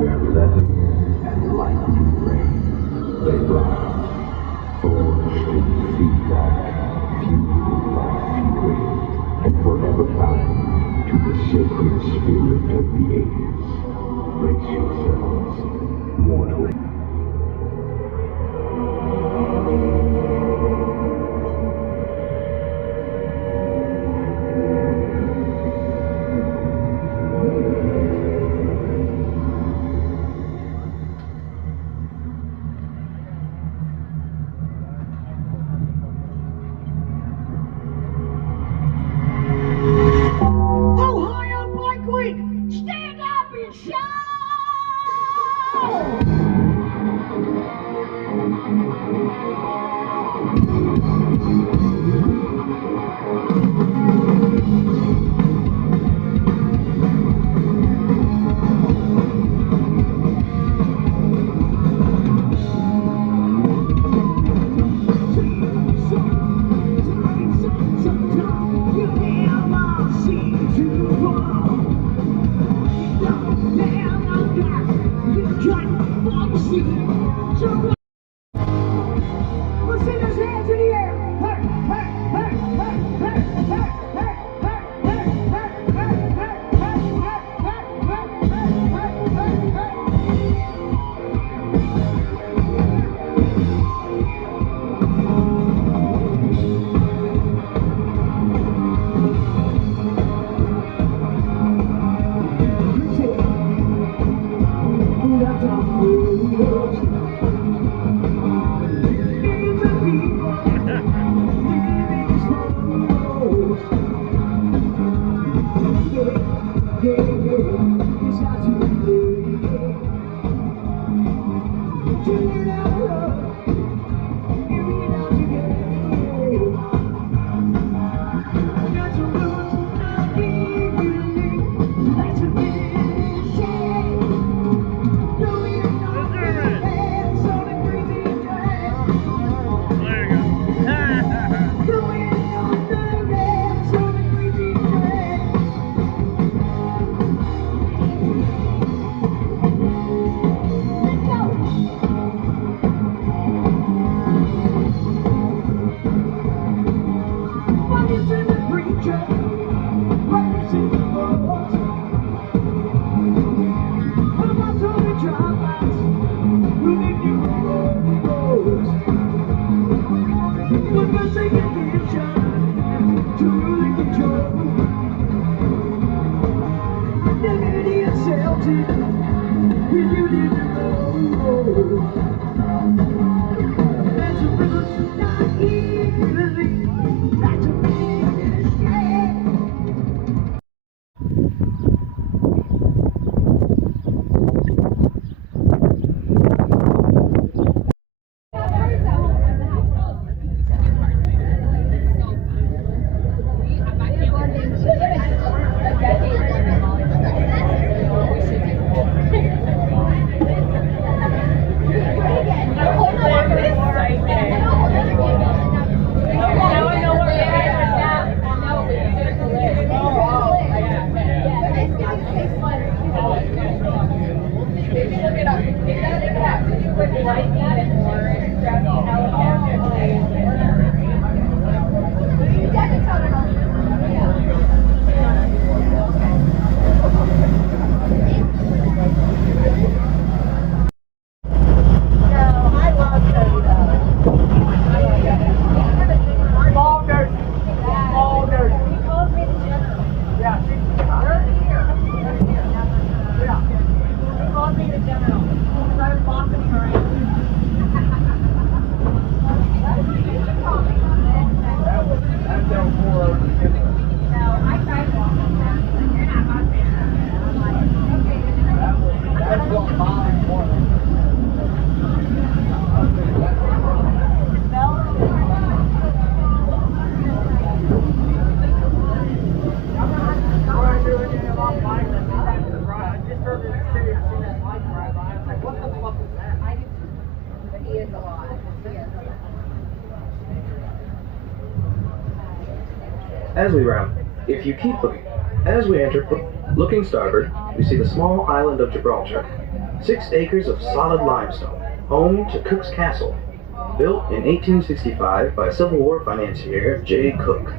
where leaven and lightning rain. They rise, forged in feedback, fueled by fury, and forever bound to the sacred spirit of the ages. Brace yourselves, mortal. Stand up and shout! As we round, if you keep looking, as we enter, looking starboard, we see the small island of Gibraltar. 6 acres of solid limestone, home to Cook's Castle, built in 1865 by Civil War financier J. Cook,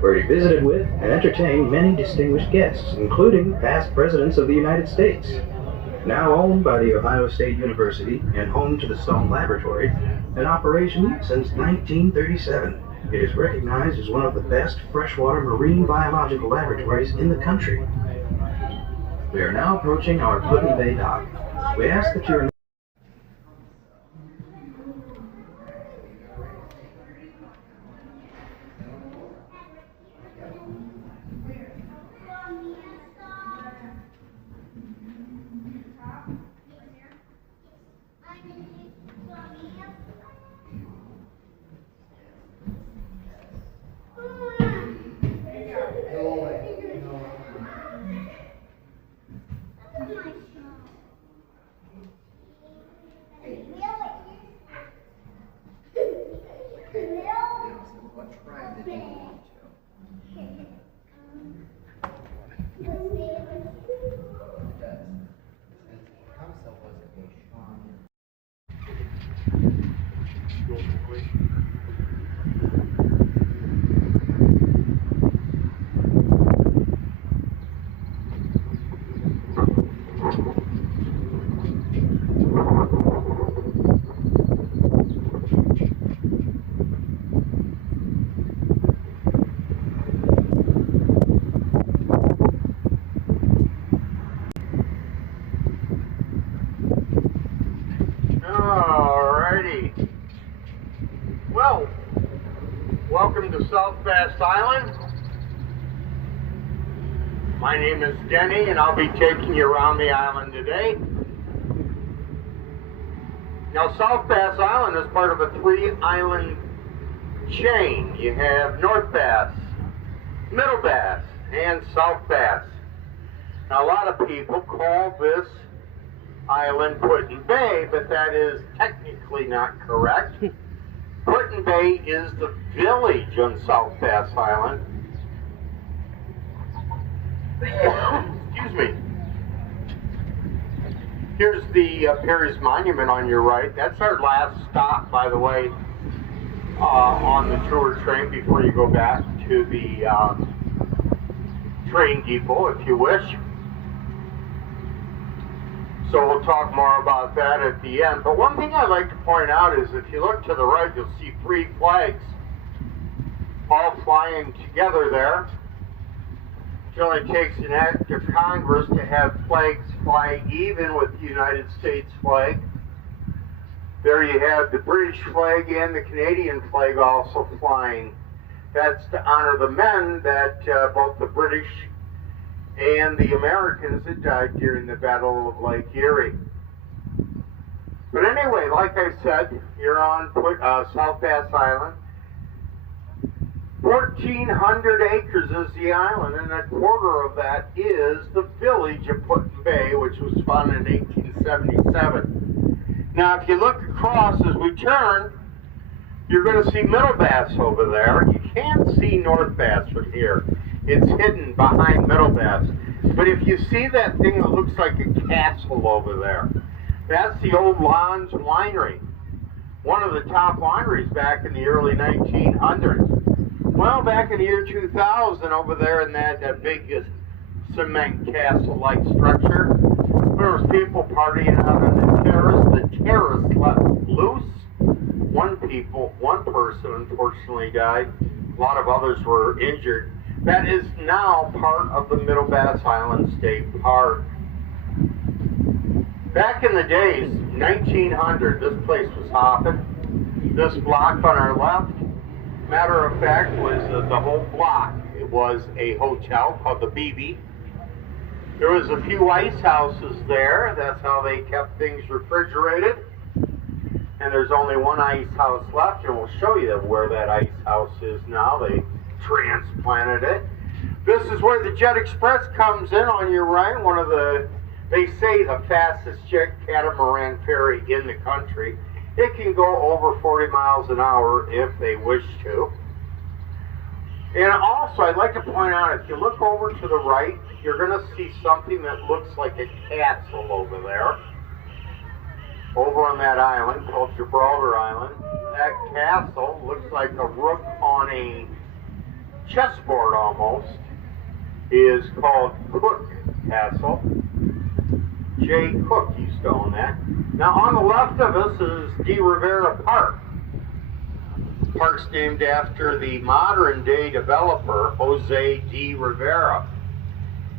where he visited with and entertained many distinguished guests, including past presidents of the United States. Now owned by the Ohio State University and home to the Stone Laboratory, in operation since 1937, it is recognized as one of the best freshwater marine biological laboratories in the country. We are now approaching our Put-in Bay dock. We ask that you Alrighty. Well, welcome to South Bass Island. My name is Denny, and I'll be taking you around the island today. Now, South Bass Island is part of a 3-island chain. You have North Bass, Middle Bass, and South Bass. Now, a lot of people call this island Put-in Bay, but that is technically not correct. Put-in Bay is the village on South Bass Island. Excuse me. Here's the Perry's Monument on your right. That's our last stop, by the way, on the tour train before you go back to the train depot, if you wish. So we'll talk more about that at the end. But one thing I'd like to point out is if you look to the right, you'll see 3 flags all flying together there. It only takes an act of Congress to have flags fly even with the United States flag. There you have the British flag and the Canadian flag also flying. That's to honor the men that both the British and the Americans that died during the Battle of Lake Erie. But anyway, like I said, you're on South Bass Island. 1,400 acres is the island, and a quarter of that is the village of Put-in Bay, which was founded in 1877. Now, if you look across as we turn, you're going to see Middle Bass over there. You can't see North Bass from here. It's hidden behind Middle Bass. But if you see that thing that looks like a castle over there, that's the old Lon's Winery. One of the top wineries back in the early 1900s. Well, back in the year 2000, over there in that big cement castle-like structure, there was people partying out on the terrace. The terrace left loose. One person unfortunately died. A lot of others were injured. That is now part of the Middle Bass Island State Park. Back in the days, 1900, this place was hopping. This block on our left, matter of fact, was the whole block. It was a hotel called the BB. There was a few ice houses there. That's how they kept things refrigerated. And there's only one ice house left, and we'll show you where that ice house is now. They transplanted it. This is where the Jet Express comes in on your right. One of the, they say, the fastest jet catamaran ferry in the country. It can go over 40 miles an hour if they wish to. And also, I'd like to point out, if you look over to the right, you're going to see something that looks like a castle over there. over on that island called Gibraltar Island. That castle looks like a rook on a chessboard almost, is called Cook Castle. J. Cook used to own that. Now on the left of us is De Rivera Park. Park's named after the modern day developer Jose De Rivera.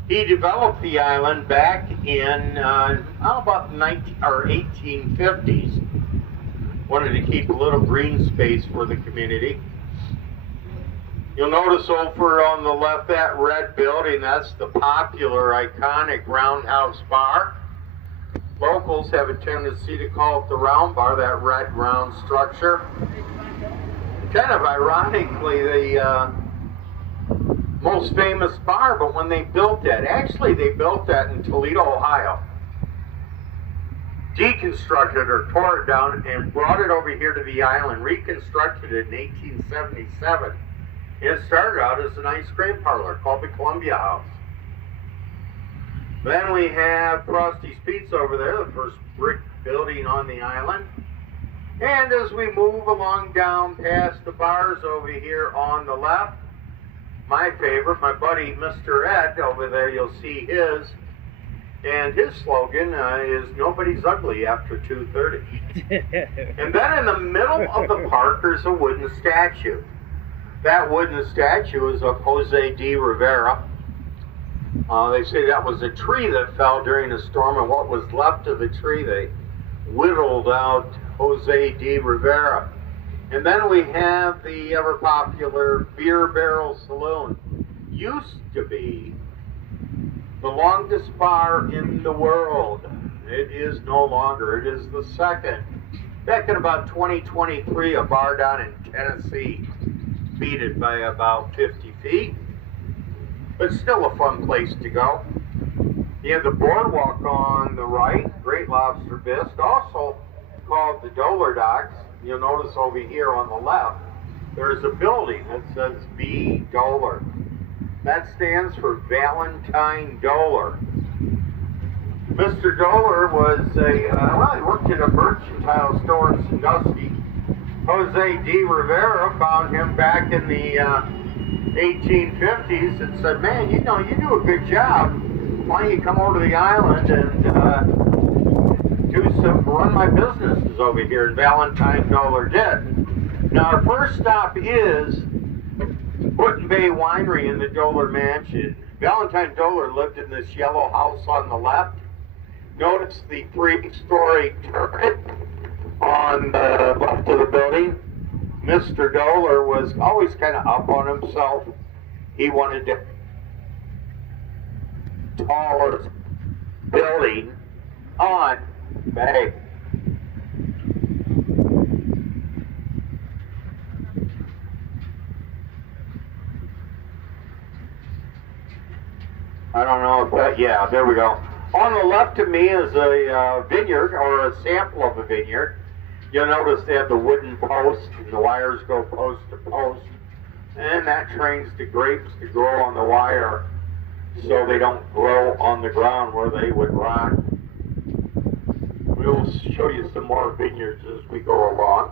He developed the island back in about 1850s. Wanted to keep a little green space for the community. You'll notice over on the left, that red building, that's the popular, iconic Roundhouse Bar. Locals have a tendency to call it the Round Bar, that red round structure. Kind of ironically, the most famous bar, but when they built that, actually they built that in Toledo, Ohio. Deconstructed or tore it down and brought it over here to the island, reconstructed it in 1877. It started out as an ice cream parlor called the Columbia House. Then we have Frosty's Pizza over there, the first brick building on the island. And as we move along down past the bars over here on the left, my favorite, my buddy Mr. Ed over there, you'll see his. And his slogan is "Nobody's ugly after 2:30." And then in the middle of the park, there's a wooden statue. That wooden statue is of Jose De Rivera. They say that was a tree that fell during a storm, and what was left of the tree, they whittled out Jose De Rivera. And then we have the ever popular Beer Barrel Saloon. Used to be the longest bar in the world. It is no longer. It is the second. Back in about 2023, a bar down in Tennessee beat it by about 50 feet. But still a fun place to go. You have the boardwalk on the right, Great Lobster Bisque, also called the Doler Docks. You'll notice over here on the left, there's a building that says B. Doler. That stands for Valentine Doler. Mr. Doler was he worked at a mercantile store in Sandusky. Jose De Rivera found him back in the 1850s and said, "Man, you know, you do a good job. Why don't you come over to the island and run my businesses over here?" And Valentine Doler did. Now our first stop is Put-in Bay Winery in the Doler Mansion. Valentine Doler lived in this yellow house on the left. Notice the 3-story turret on the left of the building. Mr. Doler was always kind of up on himself. He wanted to tallest building on Bay. I don't know if that, yeah, there we go. On the left of me is a vineyard, or a sample of a vineyard. You'll notice they have the wooden post, and the wires go post to post. And that trains the grapes to grow on the wire so they don't grow on the ground where they would rot. We'll show you some more vineyards as we go along.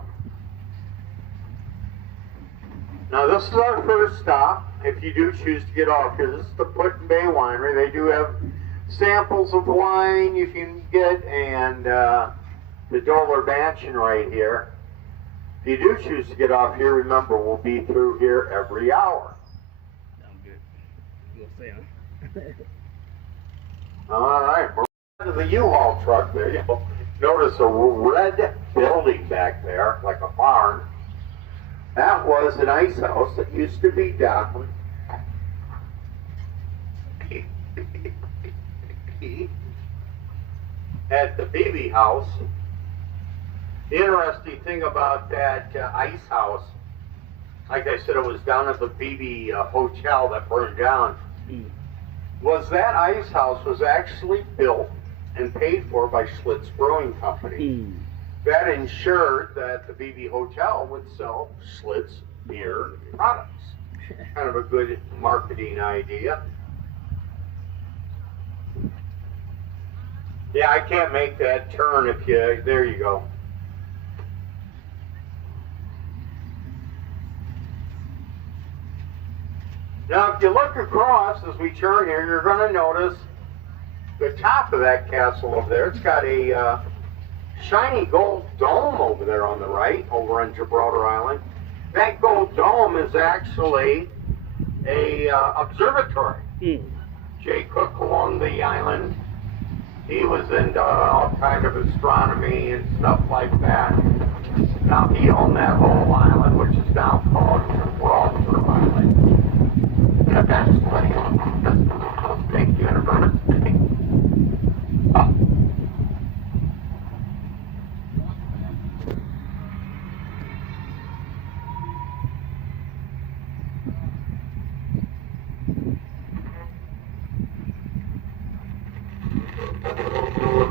Now this is our first stop. If you do choose to get off here, this is the Put-in Bay Winery. They do have samples of wine you can get, and the Doler Mansion right here. If you do choose to get off here, remember we'll be through here every hour. Sounds good. We'll see, huh? All right, we're to the U-Haul truck there. You'll notice a red building back there, like a barn. That was an ice house that used to be down at the Beebe House. The interesting thing about that ice house, like I said, it was down at the Beebe Hotel that burned down, was that ice house was actually built and paid for by Schlitz Brewing Company. That ensured that the Beebe Hotel would sell Schlitz beer products. Kind of a good marketing idea. Yeah, I can't make that turn if you, there you go. Now, if you look across as we turn here, you're going to notice the top of that castle over there. It's got a shiny gold dome over there on the right, over on Gibraltar Island. That gold dome is actually a observatory. J. Cook along the island, he was into all kind of astronomy and stuff like that. Now he owned that whole island, which is now called Gibraltar Island. And eventually, this big university.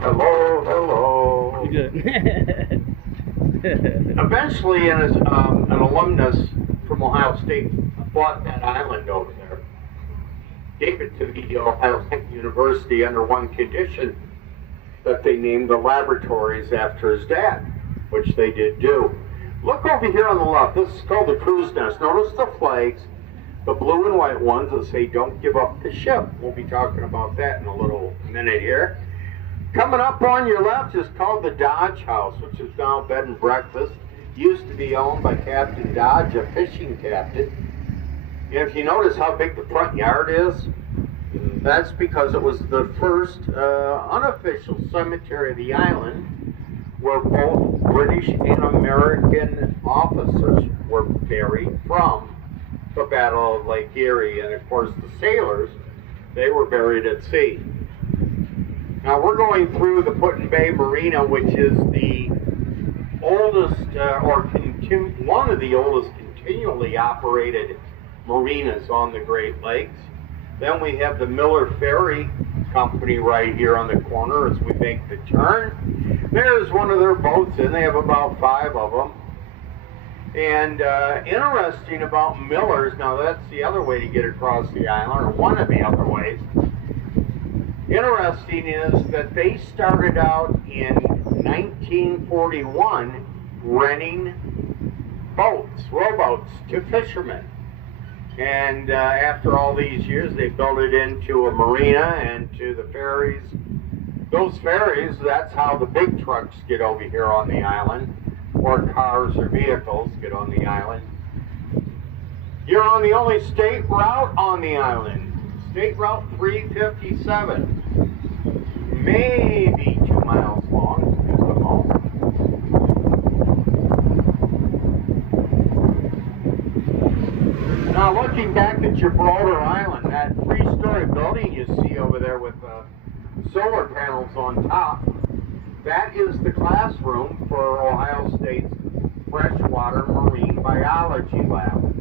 Hello, hello. You good? Eventually, an alumnus from Ohio State bought that island over there, gave it to the Ohio State University under one condition, that they named the laboratories after his dad, which they did do. Look over here on the left. This is called the crow's nest. Notice the flags, the blue and white ones that say "Don't give up the ship." We'll be talking about that in a little minute here. Coming up on your left is called the Dodge House, which is now bed and breakfast. Used to be owned by Captain Dodge, a fishing captain. And if you notice how big the front yard is, that's because it was the first unofficial cemetery of the island, where both British and American officers were buried from the Battle of Lake Erie. And of course the sailors, they were buried at sea. Now we're going through the Put-in-Bay Marina, which is the oldest, one of the oldest continually operated marinas on the Great Lakes. Then we have the Miller Ferry Company right here on the corner as we make the turn. There's one of their boats, and they have about 5 of them. And interesting about Miller's, now that's the other way to get across the island, or one of the other ways. Interesting is that they started out in 1941 renting boats, rowboats, to fishermen. And after all these years, they built it into a marina and to the ferries. Those ferries, that's how the big trucks get over here on the island, or cars or vehicles get on the island. You're on the only state route on the island. State Route 357, maybe 2 miles long is the most. Now looking back at Gibraltar Island, that 3-story building you see over there with solar panels on top, that is the classroom for Ohio State's freshwater marine biology lab.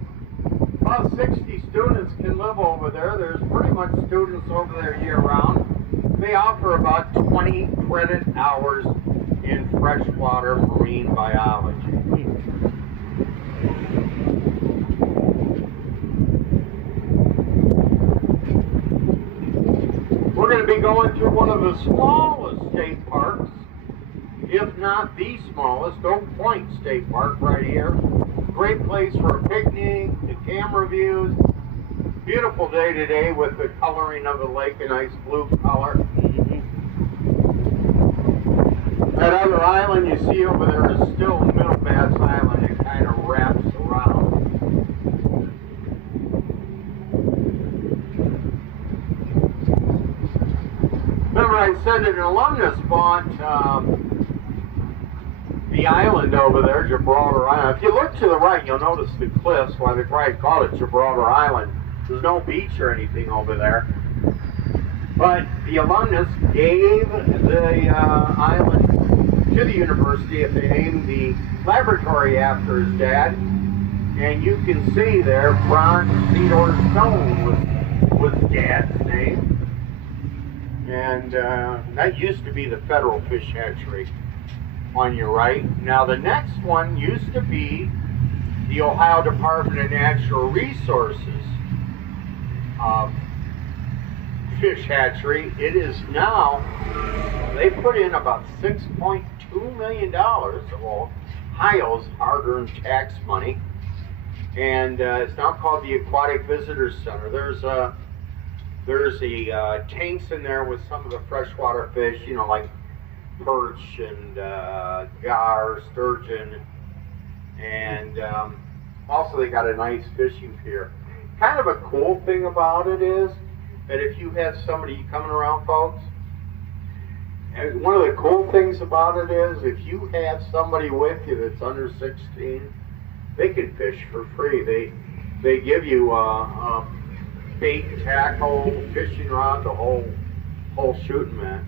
About 60 students can live over there. There's pretty much students over there year-round. They offer about 20 credit hours in freshwater marine biology. We're going to be going through one of the smallest state parks, if not the smallest, Oak Point State Park right here. Great place for a picnic, the camera views. Beautiful day today with the coloring of the lake, a nice blue color. That other island you see over there is still Middle Bass Island. It kind of wraps around. Remember I said that an alumnus bought the island over there, Gibraltar Island. If you look to the right, you'll notice the cliffs, why they probably call it Gibraltar Island. There's no beach or anything over there. But the alumnus gave the island to the university if they named the laboratory after his dad. And you can see there, bronze Theodore Stone was Dad's name. And that used to be the Federal Fish Hatchery on your right. Now the next one used to be the Ohio Department of Natural Resources fish hatchery. It is now, they put in about $6.2 million of Ohio's hard-earned tax money. And it's now called the Aquatic Visitors Center. There's tanks in there with some of the freshwater fish, you know, like perch and gar, sturgeon, and also they got a nice fishing pier. Kind of a cool thing about it is that if you have somebody coming around, folks, and one of the cool things about it is if you have somebody with you that's under 16, they can fish for free. They give you bait, tackle, fishing rod, the whole shooting match.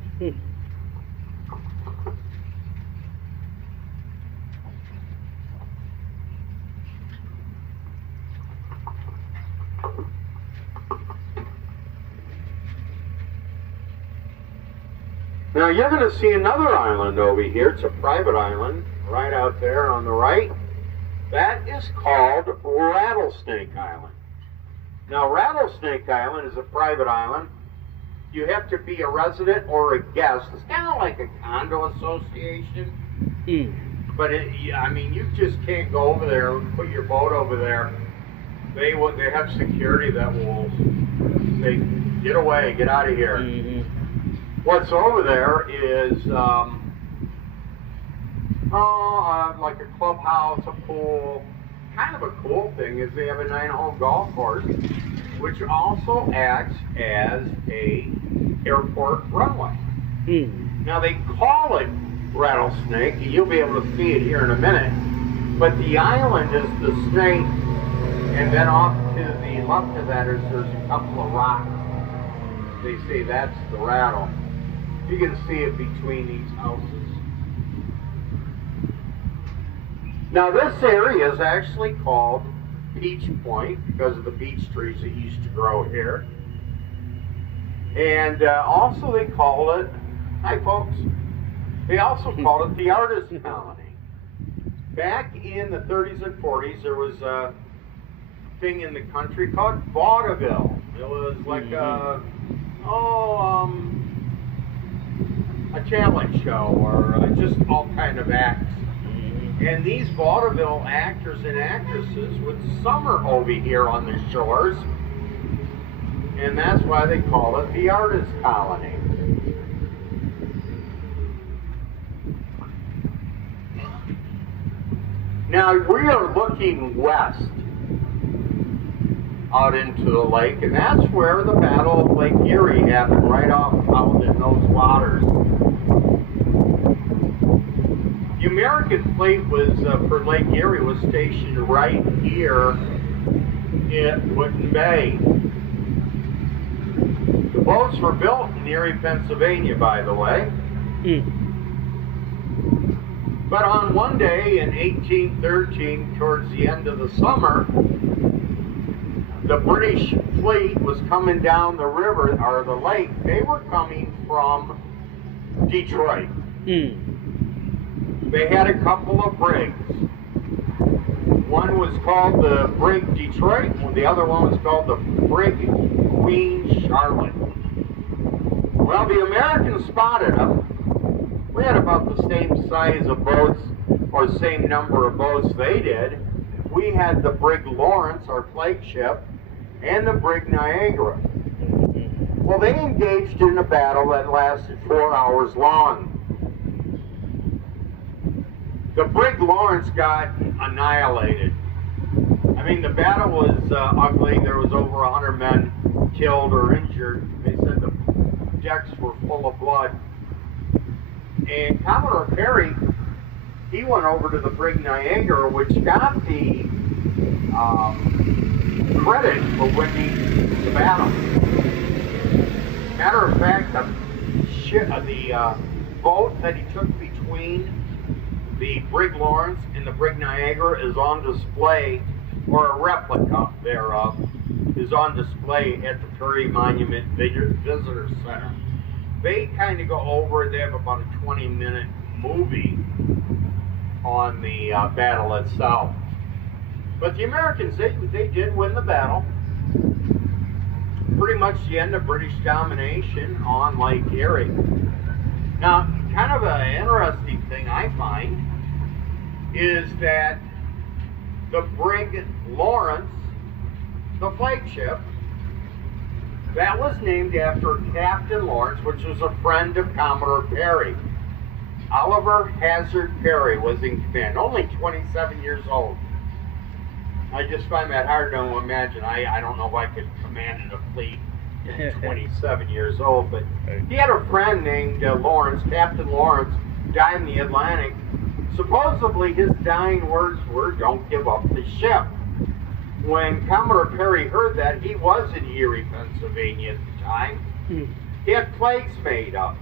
Now you're going to see another island over here. It's a private island right out there on the right. That is called Rattlesnake Island. Now Rattlesnake Island is a private island. You have to be a resident or a guest. It's kind of like a condo association. But I mean, you just can't go over there and put your boat over there. They have security that will say, get away, get out of here. What's over there is like a clubhouse, a pool. Kind of a cool thing is they have a 9-hole golf course, which also acts as a airport runway. Now they call it Rattlesnake. You'll be able to see it here in a minute. But the island is the snake, and then off to the left of that there's a couple of rocks. They say that's the rattle. You can see it between these houses. Now this area is actually called Peach Point because of the peach trees that used to grow here. And also they call it, hi folks, they also call it the Artist Colony. Back in the 30s and 40s there was a thing in the country called vaudeville. It was like a challenge show or just all kind of acts. And these vaudeville actors and actresses would summer over here on the shores, and that's why they call it the Artist Colony. Now we are looking west out into the lake, and that's where the Battle of Lake Erie happened, right off out in those waters. The American fleet was for Lake Erie was stationed right here in Wootton Bay. The boats were built in Erie, Pennsylvania, by the way. But on one day in 1813, towards the end of the summer, the British fleet was coming down the river, or the lake. They were coming from Detroit. They had a couple of brigs. One was called the Brig Detroit, and the other one was called the Brig Queen Charlotte. Well, the Americans spotted them. We had about the same size of boats, or same number of boats they did. We had the Brig Lawrence, our flagship, and the Brig Niagara. Well, they engaged in a battle that lasted 4 hours long. The Brig Lawrence got annihilated. I mean, the battle was ugly. There was over 100 men killed or injured. They said the decks were full of blood. And Commodore Perry, he went over to the Brig Niagara, which got the credit for winning the battle. Matter of fact, the boat that he took between the Brig Lawrence and the Brig Niagara is on display, or a replica thereof is on display at the Perry Monument Visitor Center. They kind of go over, they have about a 20-minute movie on the battle itself. But the Americans, they did win the battle. pretty much the end of British domination on Lake Erie. Now, kind of an interesting thing I find is that the brig Lawrence, the flagship, that was named after Captain Lawrence, which was a friend of Commodore Perry. Oliver Hazard Perry was in command, only 27 years old. I just find that hard to imagine. I don't know if I could command a fleet at 27 years old, but he had a friend named Lawrence, Captain Lawrence, died in the Atlantic. Supposedly his dying words were, "Don't give up the ship." When Commodore Perry heard that, he was in Erie, Pennsylvania at the time. He had flags made up.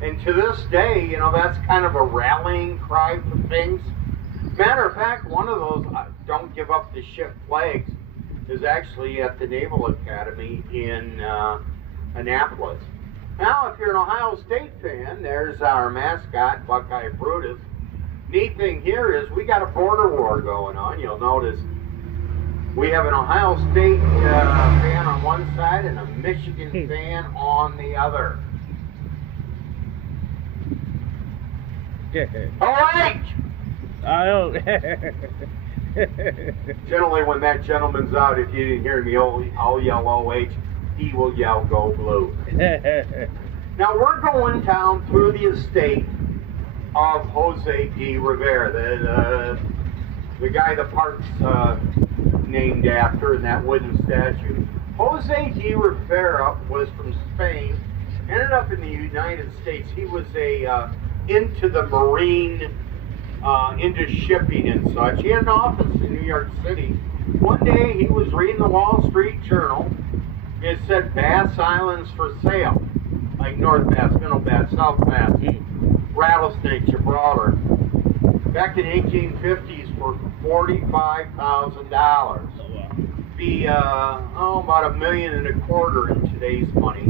And to this day, you know, that's kind of a rallying cry for things. Matter of fact, one of those "Don't Give Up the Ship" flags is actually at the Naval Academy in Annapolis. Now, if you're an Ohio State fan, there's our mascot, Buckeye Brutus. Neat thing here is we got a border war going on. You'll notice we have an Ohio State fan on one side and a Michigan fan on the other. OH! I don't. Generally, when that gentleman's out, if you didn't hear me, I'll yell OH. He will yell "Go Blue." Now, we're going down through the estate of Jose D. Rivera, the guy the park's named after in that wooden statue. Jose D. Rivera was from Spain, ended up in the United States. He was into the marine, into shipping and such. He had an office in New York City. One day he was reading the Wall Street Journal. It said Bass Islands for sale, like North Bass, Middle Bass, South Bass, Rattlesnake, Gibraltar. Back in the 1850s for $45,000. Be about $1.25 million in today's money,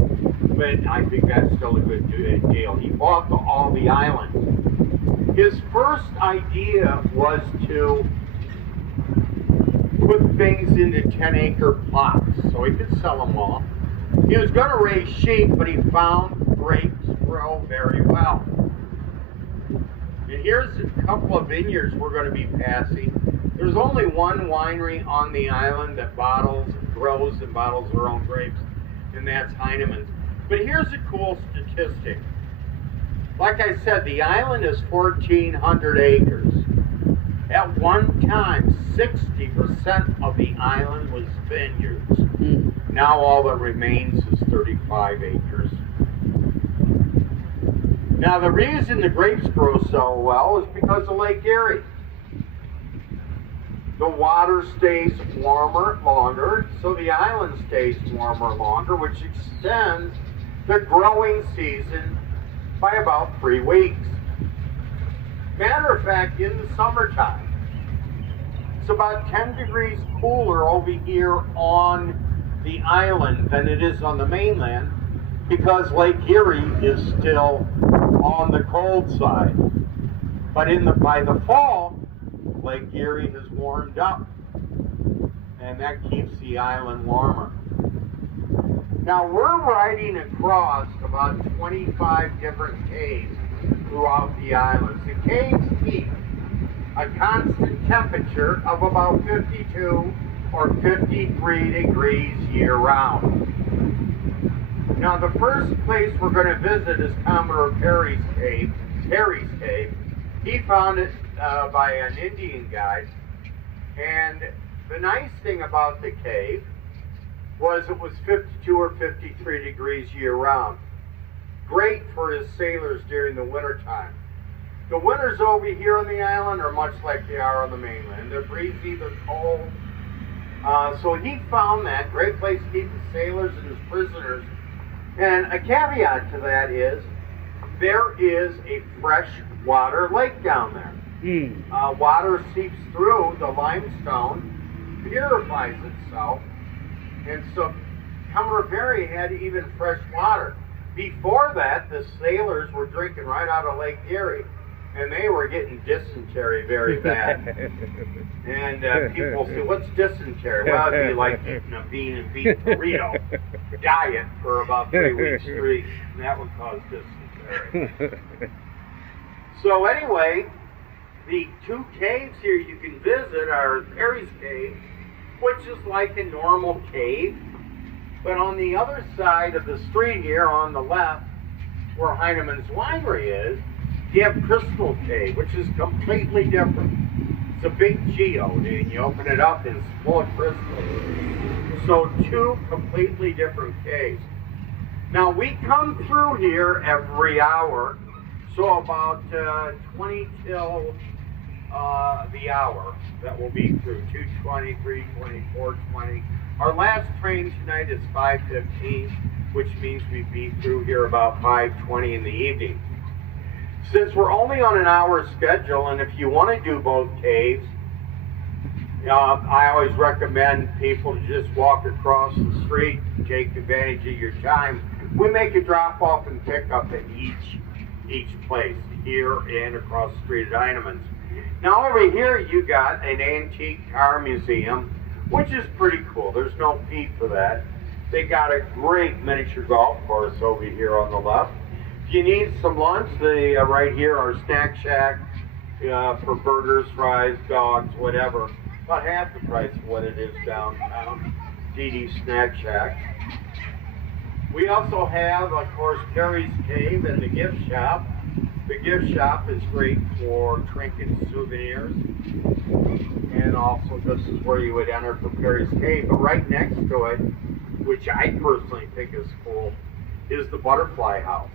but I think that's still a good deal. He bought all the islands. His first idea was to put things into 10-acre plots so he could sell them all. He was going to raise sheep, but he found grapes grow very well. And here's a couple of vineyards we're going to be passing. There's only one winery on the island that grows and bottles their own grapes, and that's Heineman's. But here's a cool statistic. Like I said, the island is 1,400 acres. At one time, 60% of the island was vineyards. Now all that remains is 35 acres. Now the reason the grapes grow so well is because of Lake Erie. The water stays warmer longer, so the island stays warmer longer, which extends the growing season by about 3 weeks. Matter of fact, in the summertime, it's about 10 degrees cooler over here on the island than it is on the mainland, because Lake Erie is still on the cold side. But by the fall, Lake Erie has warmed up, and that keeps the island warmer. Now we're riding across about 25 different caves throughout the islands. The caves keep a constant temperature of about 52 or 53 degrees year-round. Now the first place we're going to visit is Commodore Perry's cave, Terry's Cave. He found it by an Indian guide, and the nice thing about the cave was it was 52 or 53 degrees year-round. Great for his sailors during the wintertime. The winters over here on the island are much like they are on the mainland. They're breezy, they're cold. So he found that great place to keep his sailors and his prisoners. And a caveat to that is there is a freshwater lake down there. Water seeps through the limestone, purifies itself, and so Commodore Perry had even fresh water. Before that, the sailors were drinking right out of Lake Erie. and they were getting dysentery very bad. And people say, what's dysentery? Well, it'd be like eating a bean and beef burrito diet for about 3 weeks straight, and that would cause dysentery. So anyway, the 2 caves here you can visit are Perry's Cave, which is like a normal cave, but on the other side of the street here, on the left, where Heinemann's Winery is, you have Crystal Cave, which is completely different. It's a big geode, and you open it up and it's full of crystals. So 2 completely different caves. Now we come through here every hour, so about 20 till the hour that will be through, 2:20, 3:20, 4:20. Our last train tonight is 5:15, which means we'd be through here about 5:20 in the evening. Since we're only on an hour schedule, and if you want to do both caves, I always recommend people to just walk across the street and take advantage of your time. We make a drop off and pick up at each place, here and across the street at Heinemann's. Now over here you got an antique car museum, which is pretty cool. There's no fee for that. They got a great miniature golf course over here on the left. If you need some lunch, right here are Snack Shack for burgers, fries, dogs, whatever. About half the price of what it is downtown. DD's Snack Shack. We also have, of course, Perry's Cave and the gift shop. The gift shop is great for trinkets, souvenirs, and also this is where you would enter for Perry's Cave. But right next to it, which I personally think is cool, is the butterfly house.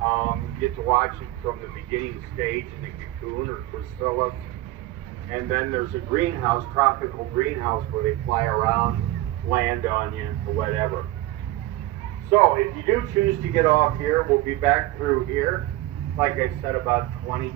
You get to watch it from the beginning stage in the cocoon or chrysalis. And then there's a greenhouse, tropical greenhouse, where they fly around, land on you, or whatever. So if you do choose to get off here, we'll be back through here, like I said, about 20.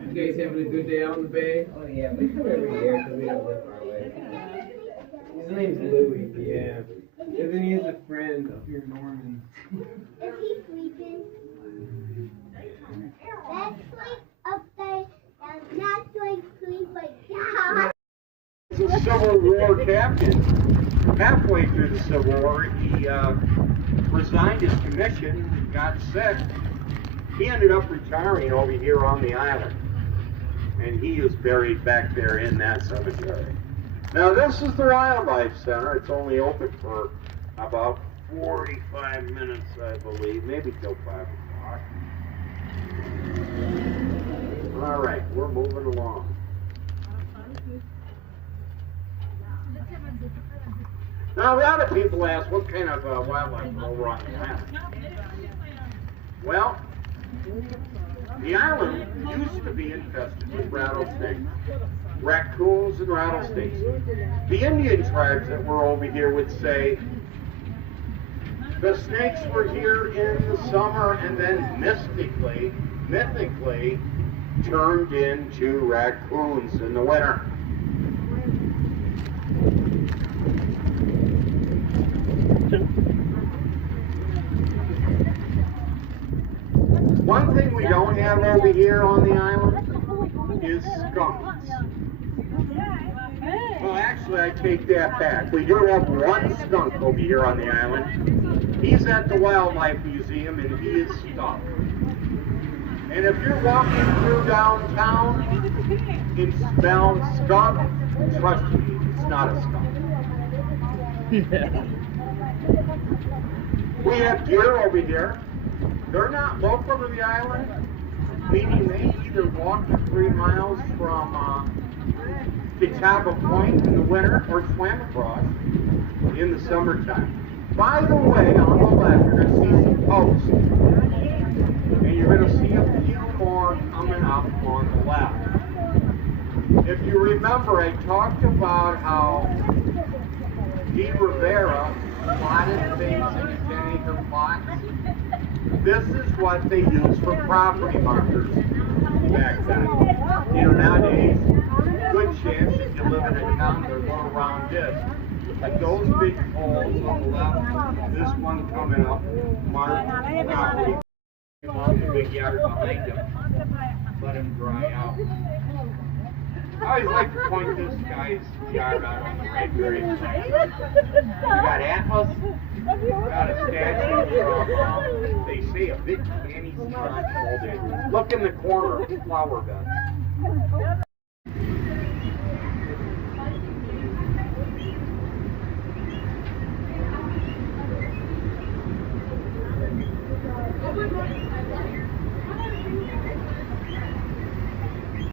You guys having a good day out in the bay? Oh yeah, we come every year because we don't live far away. His name's Louie. Yeah. And then he has a friend up here, Norman. Is he sleeping? Let's sleep up there and not sleep like that. He's a Civil War captain. Halfway through the Civil War, he resigned his commission and got sick. He ended up retiring over here on the island. And he is buried back there in that cemetery. Now this is the Wildlife Center. It's only open for about 45 minutes, I believe, maybe till 5 o'clock. All right, we're moving along. Now a lot of people ask, what kind of wildlife are over on the island? Well, the island used to be infested with rattlesnakes, raccoons and rattlesnakes. The Indian tribes that were over here would say the snakes were here in the summer and then mythically turned into raccoons in the winter. One thing we don't have over here on the island is skunks. Well, actually, I take that back. We do have one skunk over here on the island. He's at the Wildlife Museum, and he is stuffed. And if you're walking through downtown and smell skunk, trust me, it's not a skunk. We have deer over here. They're not local to the island, meaning they either walk the 3 miles from could top a point in the winter or swim across in the summertime. By the way, on the left, you're going to see some posts. And you're going to see a few more coming up on the left. If you remember, I talked about how De Rivera plotted things in 10-acre plots. This is what they used for property markers back then. You know, nowadays, good chance if you live in a town, they're going around this. Like those big poles on the left, this one coming up, marked property. The big yard behind them, let him dry out. I always like to point this guy's yard out on the right very place. You got antlers, you got a statue of, they say a big canny strong. Look in the corner of the flower bed.